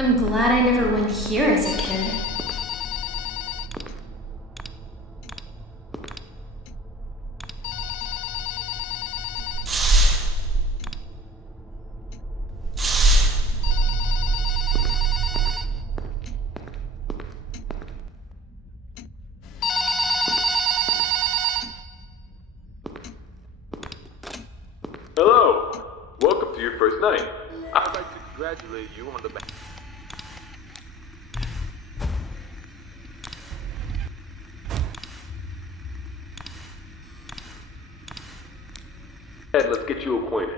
I'm glad I never went here as a kid. Hello! Welcome to your first night. I'd like to congratulate you on the Let's get you acquainted.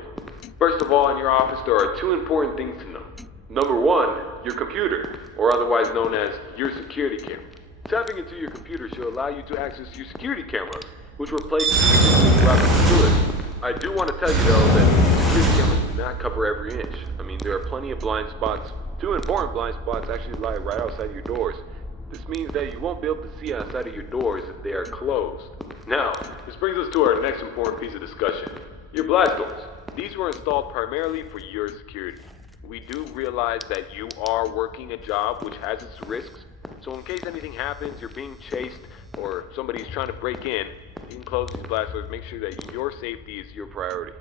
First of all, in your office there are two important things to know. Number one, your computer, or otherwise known as your security camera. Tapping into your computer should allow you to access your security cameras, which were placed throughout the facility. I do want to tell you though that security cameras do not cover every inch. I mean, there are plenty of blind spots. Two important blind spots actually lie right outside your doors. This means that you won't be able to see outside of your doors if they are closed. Now, this brings us to our next important piece of discussion. Your blast doors. These were installed primarily for your security. We do realize that you are working a job which has its risks, so in case anything happens, you're being chased, or somebody's trying to break in, you can close these blast doors, make sure that your safety is your priority.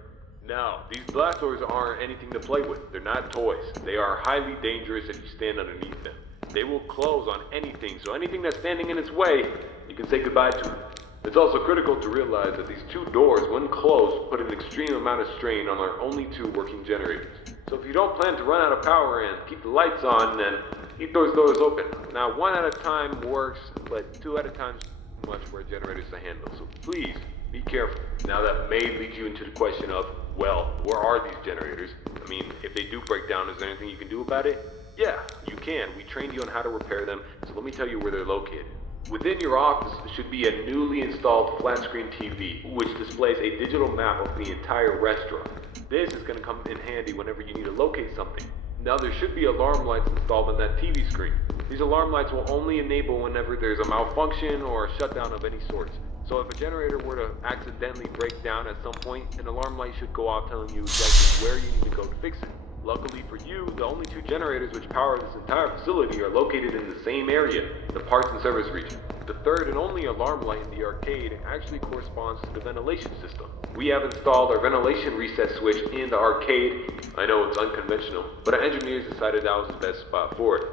Now, these blast doors aren't anything to play with. They're not toys. They are highly dangerous if you stand underneath them. They will close on anything, so anything that's standing in its way, you can say goodbye to. It's also critical to realize that these two doors, when closed, put an extreme amount of strain on our only two working generators. So if you don't plan to run out of power and keep the lights on, then keep those doors open. Now, one at a time works, but two at a time is too much for a generator to handle. So please, be careful. Now that may lead you into the question of, well, where are these generators? I mean, if they do break down, is there anything you can do about it? Yeah, you can. We trained you on how to repair them, so let me tell you where they're located. Within your office should be a newly installed flat-screen TV, which displays a digital map of the entire restaurant. This is going to come in handy whenever you need to locate something. Now there should be alarm lights installed on that TV screen. These alarm lights will only enable whenever there's a malfunction or a shutdown of any sort. So if a generator were to accidentally break down at some point, an alarm light should go off telling you exactly where you need to go to fix it. Luckily for you, the only two generators which power this entire facility are located in the same area, the parts and service region. The third and only alarm light in the arcade actually corresponds to the ventilation system. We have installed our ventilation reset switch in the arcade. I know it's unconventional, but our engineers decided that was the best spot for it.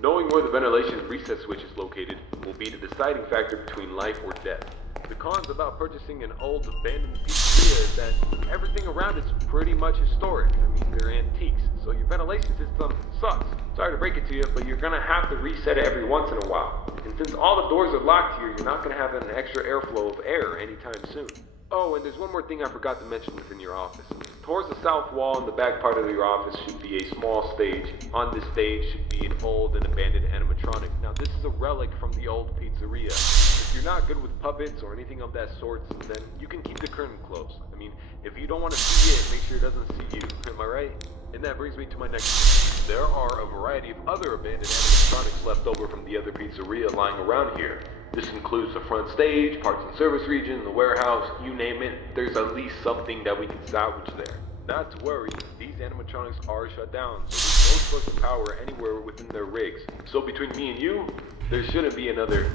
Knowing where the ventilation reset switch is located will be the deciding factor between life or death. The cons about purchasing an old abandoned pizzeria is that everything around it's pretty much historic. I mean, they're antiques, so your ventilation system sucks. Sorry to break it to you, but you're gonna have to reset it every once in a while. And since all the doors are locked here, you're not gonna have an extra airflow of air anytime soon. Oh, and there's one more thing I forgot to mention within your office. Towards the south wall in the back part of your office should be a small stage. On this stage should be an old and abandoned animatronic. Now this is a relic from the old pizzeria. If you're not good with puppets or anything of that sort, then you can keep the curtain closed. I mean, if you don't want to see it, make sure it doesn't see you. Am I right? And that brings me to my next point. There are a variety of other abandoned animatronics left over from the other pizzeria lying around here. This includes the front stage, parts and service region, the warehouse, you name it. There's at least something that we can salvage there. Not to worry, these animatronics are shut down, so there's no source of power anywhere within their rigs. So between me and you, there shouldn't be another.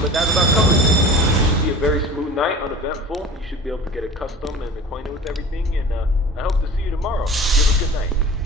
But that about covers it. It should be a very smooth night, uneventful. You should be able to get accustomed and acquainted with everything, and I hope to see you tomorrow. You have a good night.